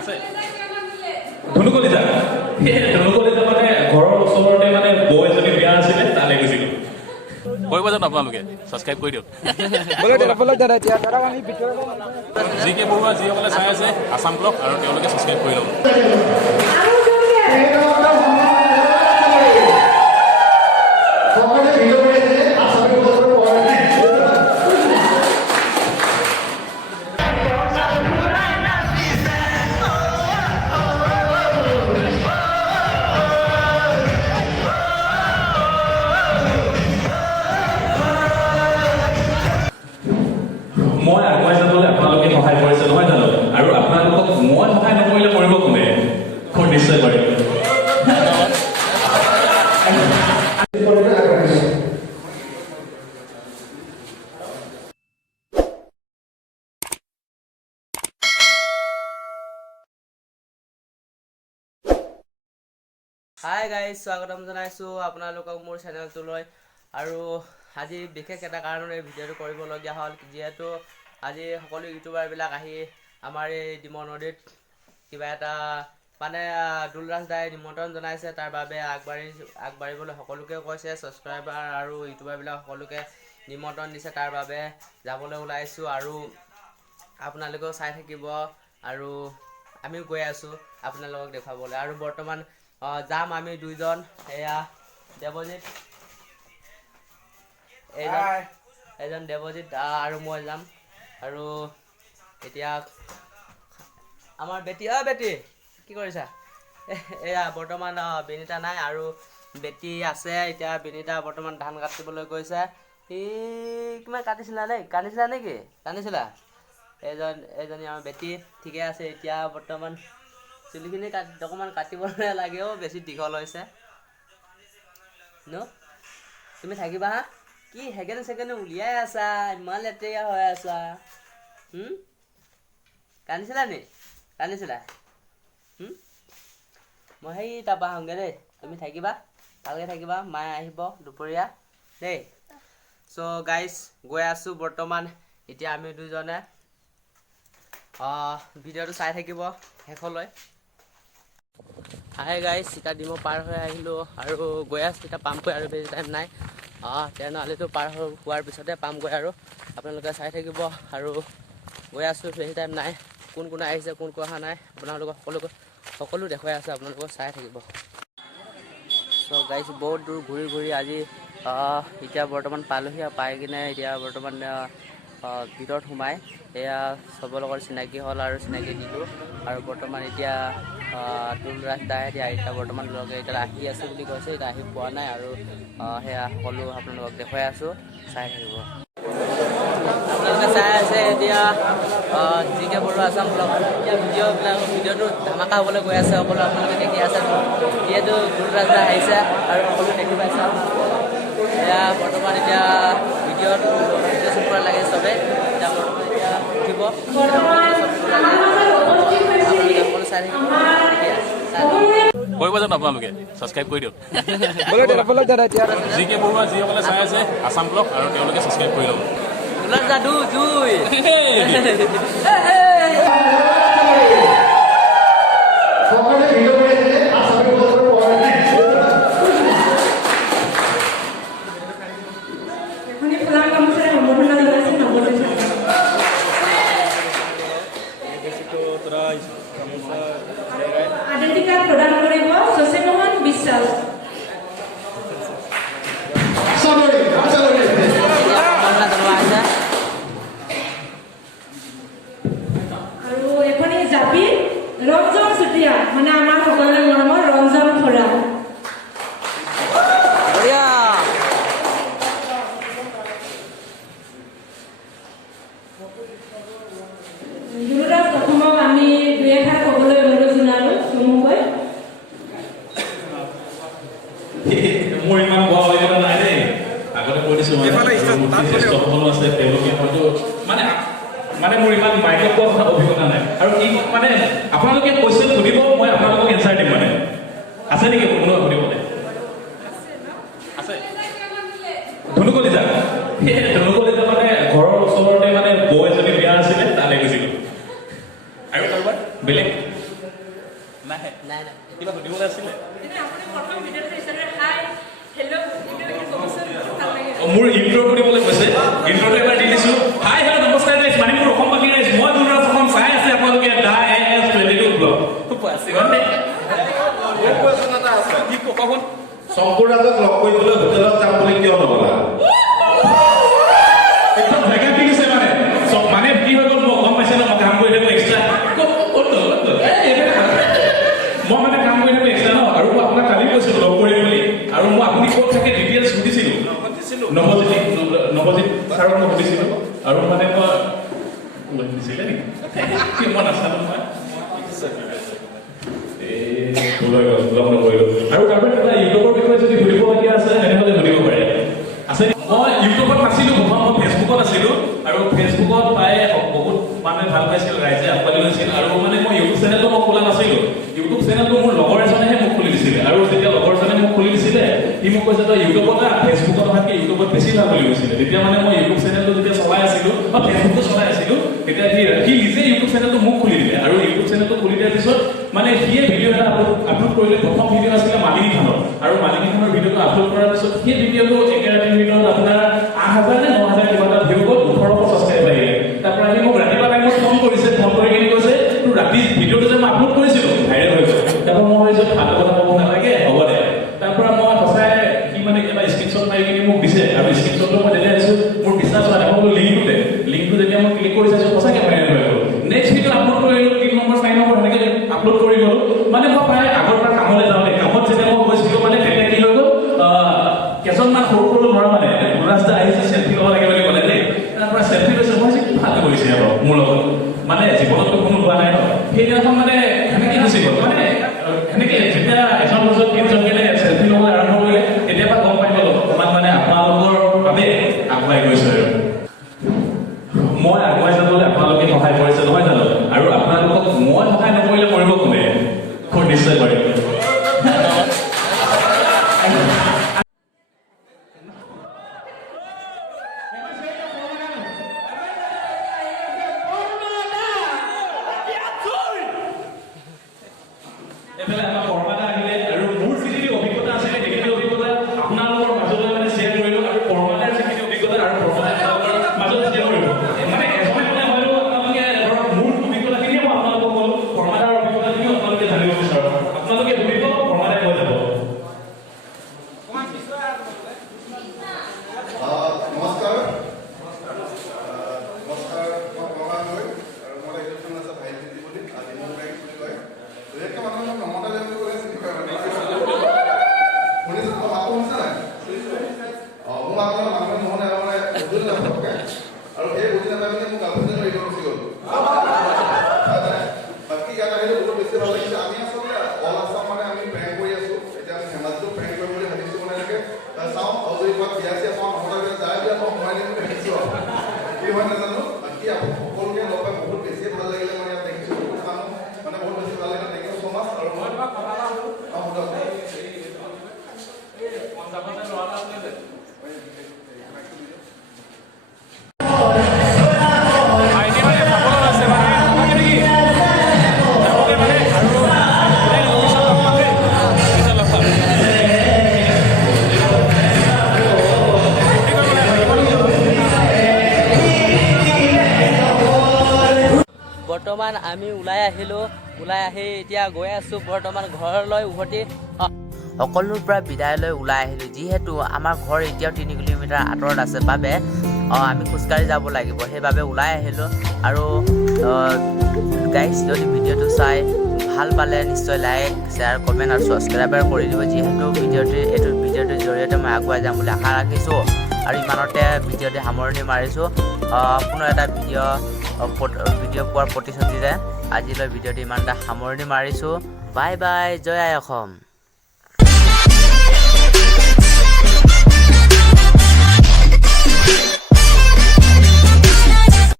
আছে ধনু কলিতা ধনু কলিতা মানে ঘৰৰ ওচৰতে মানে বৌ এজনী বিয়া আছিলে তালৈ গৈছিলো কৰিব জানো আপোনালোকে ছাবস্ক্ৰাইব কৰি দিয়ক জি কে বৰুৱা যিসকলে চাই আছে আছাম ব্লগ আৰু তেওঁলোকে ছাবস্ক্ৰাইব কৰি ল'ব মই আগুৱাই যাবলৈ আপোনালোকে সহায় কৰিছে নহয় জানো আৰু আপোনালোকক মই সহায় নকৰিলে কৰিব কোনে খুব নিশ্চয় কৰিম হাই গাইজ স্বাগতম জনাইছো আপোনালোকক মোৰ চেনেলটোলৈ আৰু আজি বিশেষ এটা কাৰণত এই ভিডিঅ'টো কৰিবলগীয়া হ'ল যিহেতু আজি সকলো ইউটিউবাৰবিলাক আহি আমাৰ এই ডিমৌ নদীত কিবা এটা মানে দুলৰাজ দাই নিমন্ত্ৰণ জনাইছে তাৰ বাবে আগবাঢ়িবলৈ সকলোকে কৈছে ছাবস্ক্ৰাইবাৰ আৰু ইউটিউবাৰবিলাক সকলোকে নিমন্ত্ৰণ দিছে তাৰ বাবে যাবলৈ ওলাইছোঁ আৰু আপোনালোকেও চাই থাকিব আৰু আমিও গৈ আছোঁ আপোনালোকক দেখুৱাবলৈ আৰু বৰ্তমান যাম আমি দুইজন এয়া দেৱজিত এজন দেৱজিত আৰু মই যাম আৰু এতিয়া আমাৰ বেটি বেটি কি কৰিছা এয়া বৰ্তমান বিনীতা নাই আৰু বেটি আছে এতিয়া বিনীতা বৰ্তমান ধান কাটিবলৈ গৈছে কিমান কাটিছিলা নেকি কাটিছিলা এজনী আমাৰ বেটি ঠিকে আছে এতিয়া বৰ্তমান চুলিখিনি অকণমান কাটিবলৈ লাগেও বেছি দীঘল হৈছে ন তুমি থাকিবা হা কি সেকেন্ড উলিয়াই আছা ইমান লেতেৰা হৈ আছা কান্দিছিলা মই সেই তাৰপৰা আহোঁগৈ দেই তুমি থাকিবা ভালকৈ থাকিবা মায়ে আহিব দুপৰীয়া দেই চ' গাইজ গৈ আছোঁ বৰ্তমান এতিয়া আমি দুজনে ভিডিঅ'টো চাই থাকিব শেষলৈ হাই গাইজ এতিয়া ডিমৌ পাৰ হৈ আহিলোঁ আৰু গৈ আছোঁ এতিয়া পামগৈ আৰু বেছি টাইম নাই তেনেহ'লেতো পাৰ হোৱাৰ পিছতে পামগৈ আৰু আপোনালোকে চাই থাকিব আৰু গৈ আছোঁ বেছি টাইম নাই কোন কোন আহিছে কোন কোন অহা নাই আপোনালোকক সকলো দেখুৱাই আছে আপোনালোকক চাই থাকিব চ' গাইজ বহুত দূৰ ঘূৰি আজি এতিয়া বৰ্তমান পালোহি পাই কিনে এতিয়া বৰ্তমান ভিতৰত সোমাই এয়া চবৰ লগত চিনাকি হ'ল আৰু চিনাকি দিলোঁ আৰু বৰ্তমান এতিয়া দুলৰাজ দাই এতিয়া বৰ্তমান লগে এতিয়া আহি আছে বুলি কৈছে এতিয়া আহি পোৱা নাই আৰু সেয়া সকলো আপোনালোকক দেখুৱাই আছোঁ চাই থাকিব আপোনালোকে চাই আছে এতিয়া জি কে বৰুৱা আছাম ব্লগ এতিয়া ভিডিঅ'টো ধামাকা হ'বলৈ গৈ আছে সকলো আপোনালোকে দেখি আছে যিহেতু দুলৰাজ দা আহিছে আৰু সকলো দেখি পাইছে এয়া বৰ্তমান এতিয়া ভিডিঅ' শ্বুট কৰা লাগে চবেই এতিয়া বৰ্তমান এতিয়া উঠিব সকলো চাই থাকিব কৰিব জানো আপোনালোকে ছাবস্ক্ৰাইব কৰি দিয়ক জি কে বৰুৱা যিসকলে চাই আছে আছাম ব্লগ আৰু তেওঁলোকে ছাবস্ক্ৰাইব কৰি ল'ব দুলৰাজ দা জুই আইডেন্টিটি প্ৰদান কৰিব শশীমোহন বিশ্বাস আৰু এখনি জাপি ৰঞ্জন চুতীয়া মানে আমাৰ সকলোৰে মৰমৰ ৰঞ্জন খোৰা দুলৰাজ প্ৰথমক আমি দুই এষাৰ ক'বলৈ অনুৰোধ জনালোঁ চমুকৈ মোৰ ইমান কোৱা অভিজ্ঞতা নাই দেই আগতে কৈ দিছোঁ সকলো আছে তেওঁলোকে হয়তো মানে মোৰ ইমান মাইকত কোৱা অভিজ্ঞতা নাই আৰু ই মানে আপোনালোকে কুৱেশ্যন সুধিব মই আপোনালোকক এনচাৰ দিম মানে আছে নেকি কোনো সুধিবলৈ আছে ধনু কলিতা ধনু কলিতা মানে ঘৰৰ ওচৰতে মানে বৌ এজনী বিয়া আছিলে তালৈ গৈছিলোঁ আৰু কাৰোবাৰ বেলেগ নাই নাই নাই কিবা সুধিবলৈ আছিলে আপুনি প্ৰথম ভিডিঅ'টো দিছিলে হাই হেল্ল' ক'বচোন ভাল লাগে মোৰ ইন্ট্ৰ কৰিবলৈ কৈছে ইন্ট্ৰটো এবাৰ দি দিছো হাই হেল্ল' নমস্কাৰ গাইজ মানে মোৰ অসমবাসী ৰাইজ মই দুৰাজ অসম চাই আছে আপোনালোকে দা এছ 22 ব্লগ খুব আছে মানে কি কখন শংকুৰ ৰাজক লগ কৰিবলৈ হোটেলত যাম বুলি কিয় নগলা একদম জেগা ঠিক আছে মানে সব মানে কি হৈ গ'ল মই গম পাইছে ন মই কাম কৰি থাকো এক্সট্ৰা মই মানে কাম কৰি থাকো এক্সট্ৰা ন আৰু মই আপোনাক কালি কৈছিলো লগ কৰিম বুলি আৰু মই আপুনি ক'ত থাকে ডিটেইলছ সুধিছিলো নৱজিত ছাৰক মই সুধিছিলো আৰু মানে মই সুধিছিলে নেকি কি মই নাচালো মই আৰু কাৰোবাৰ কিবা ইউটিউবৰ বিষয়ে যদি সুধিবলগীয়া আছে তেনেহ'লে সুধিব পাৰে আছে মই ইউটিউবত নাছিলো প্ৰথম মই ফেচবুকত আছিলো আৰু ফেচবুকত প্ৰায় বহুত মানুহে ভাল পাইছিল ৰাইজে আঁকোৱালি লৈছিল আৰু মানে মই ইউটিউব চেনেলটো মই খোলা নাছিলো ইউটিউব চেনেলটো মোৰ লগৰ এজনেহে মোক খুলি দিছিলে আৰু যেতিয়া লগৰজনে মোক খুলি দিছিলে সি মোক কৈছে তই ইউটিউবত ফেচবুকত অহাতকৈ ইউটিউবত বেছি ভাল বুলি কৈছিলে তেতিয়া মানে মই ইউটিউব চেনেলটো যেতিয়া চলাই আছিলো বা ফেচবুকটো চলাই আছিলো তেতিয়া সি নিজে ইউটিউব চেনেলটো মোক খুলি দিলে আৰু ইউটিউব চেনেলটো খুলি দিয়াৰ পিছত মানে সিয়ে ভিডিঅ' এটা আপলোড কৰিলে প্ৰথম ভিডিঅ' আছিলে মালিনী খানৰ আৰু মালিনী খানৰ ভিডিঅ'টো আপলোড কৰাৰ পিছত সেই ভিডিঅ'টো একেৰাতিৰ ভিতৰত আপোনাৰ 8,000 নে 9,000 কিবা এটা ভিউ গ'ল 1800 ছাবস্ক্ৰাইব আহিলে তাৰপৰা সি মোক ৰাতিপুৱা টাইমত ফোন কৰিছে ফোন কৰি কিনে কৈছে তোৰ ৰাতি ভিডিঅ'টো যে মই আপলোড কৰিছিলো ভাইৰেল হৈ গ'ল তাৰপৰা মই ভাবিছোঁ ভাল কথা ক'ব নালাগে হ'ব দে তাৰপৰা মই সঁচাই সি মানে এটা স্ক্ৰীনশ্বট মাৰি কিনে মোক দিছে আৰু স্ক্ৰীনশ্বটটো মই যেতিয়া দিছোঁ মোৰ বিশ্বাস হোৱা নাই মই বোলো লিংকটো যেতিয়া মই ক্লিক কৰি চাইছোঁ সঁচাকৈ ভাইৰেল হৈ গ'ল নেক্সট ভিডিঅ' আপলোড কৰিলোঁ 3 নম্বৰ 4 নম্বৰ সেনেকৈ আপলোড কৰি গ'লো মানে মই প্ৰায় আগৰ পৰা কামলৈ যাওঁতে কামত যেতিয়া মই গৈছিলোঁ মানে তেতিয়া কি হৈ গ'ল কেইজনমান সৰু সৰু ল'ৰা মানে ৰাস্তা আহিছে চেল্ফি ল'ব লাগে বুলি ক'লে দেই তাৰপৰা চেল্ফি লৈছে মই কি ভাল কৰিছে আৰু মোৰ লগত মানে জীৱনততো কোনো হোৱা নাই ন সেইদিনাখন মানে সেনেকৈ গুচি গ'ল মানে সেনেকৈ যেতিয়া এজন বছৰ 3জনকে চেল্ফি ল'বলৈ আৰম্ভ কৰিলে তেতিয়াৰ পৰা গম পাই গ'লো অকণমান মানে আপোনালোকৰ বাবে আগুৱাই গৈছে আৰু মই আগুৱাই যাবলৈ আপোনালোকে সহায় কৰিছে নহয় জানো আৰু আপোনালোকক মই সহায় নকৰিলে কৰিব কোনে খুব নিশ্চয় কৰিম এফালে আমাৰ কৰ্মাটা আহিলে আৰু মোৰ যিখিনি অভিজ্ঞতা আছিলে সেইখিনি অভিজ্ঞতা আপোনালোকৰ মাজলৈ মানে শ্বেয়াৰ কৰিলোঁ আৰু কৰ্মাটাৰ যিখিনি অভিজ্ঞতা আৰু কৰ্মাটাৰ মাজত শ্বেয়াৰ কৰিলোঁ মানে এজনে মানে হয়তো আপোনালোকে ধৰক মোৰ অভিজ্ঞতাখিনিয়ে মই আপোনালোকক ক'লোঁ কৰ্মাটাৰ অভিজ্ঞতাখিনিও আপোনালোকে জানিব বিচাৰোঁ আপোনালোকে সুধিব কৰ্মাটাই কৈ যাব নমস্কাৰ মই কৰ্মা গৈ আৰু মোৰ ইউটিউব আছে ভাই বুলি আজি মোৰ বাইক বুলি কয় বিশেষকৈ মানুহে নমতা যায় বুলি ক'লে চিনি পায় শুনিছোঁ মাতো শুনিছে নাই মোৰ আপোনাৰ মানুহে নহ'লে মানে বুজি নাপায় আৰু সেই বুজি নাপাই পিনে মোক আপুনি এৰি গুচি গ'ল বাকী ইয়াত আহিলে বহুত বেছি ভাল লাগিছে আমি আচলতে অল আছাম মানে আমি প্ৰেংক কৰি আছোঁ এতিয়া আমি ধেমাজিটো প্ৰেংক কৰিম বুলি ভাবিছোঁ মানে এনেকৈ চাওঁ আৰু যদি ক'ৰবাত বিয়া চিয়া পাওঁ নহ'লে যায় বিয়া মই সোমাই দিম বুলি ভাবিছোঁ কি হয় নাজানো বাকী আপুনি সকলোকে লগ পাই বহুত বেছি ভাল লাগিলে মানে ইয়াত দেখিছোঁ বহুত মানুহ মানে বহুত বেছি ভাল লাগিলে থেংক ইউ ছ' মাছ আৰু মই বৰ্তমান আমি ওলাই আহিলোঁ ওলাই আহি এতিয়া গৈ আছোঁ বৰ্তমান ঘৰলৈ উভতি সকলোৰ পৰা বিদায় লৈ ওলাই আহিলোঁ যিহেতু আমাৰ ঘৰ এতিয়াও 3 কিলোমিটাৰ আঁতৰত আছে বাবে আমি খোজকাঢ়ি যাব লাগিব সেইবাবে ওলাই আহিলোঁ আৰু গাইজ যদি ভিডিঅ'টো চাই ভাল পালে নিশ্চয় লাইক শ্বেয়াৰ কমেণ্ট আৰু ছাবস্ক্ৰাইবাৰ কৰি দিব যিহেতু এইটো ভিডিঅ'টোৰ জৰিয়তে মই আগুৱাই যাম বুলি আশা ৰাখিছোঁ আৰু ইমানতে ভিডিঅ'টি সামৰণি মাৰিছোঁ কোনো এটা ভিডিঅ' পোৱাৰ প্ৰতিশ্ৰুতিৰে আজিলৈ ভিডিঅ'টি ইমানটা সামৰণি মাৰিছোঁ বাই বাই জয় আই অসম।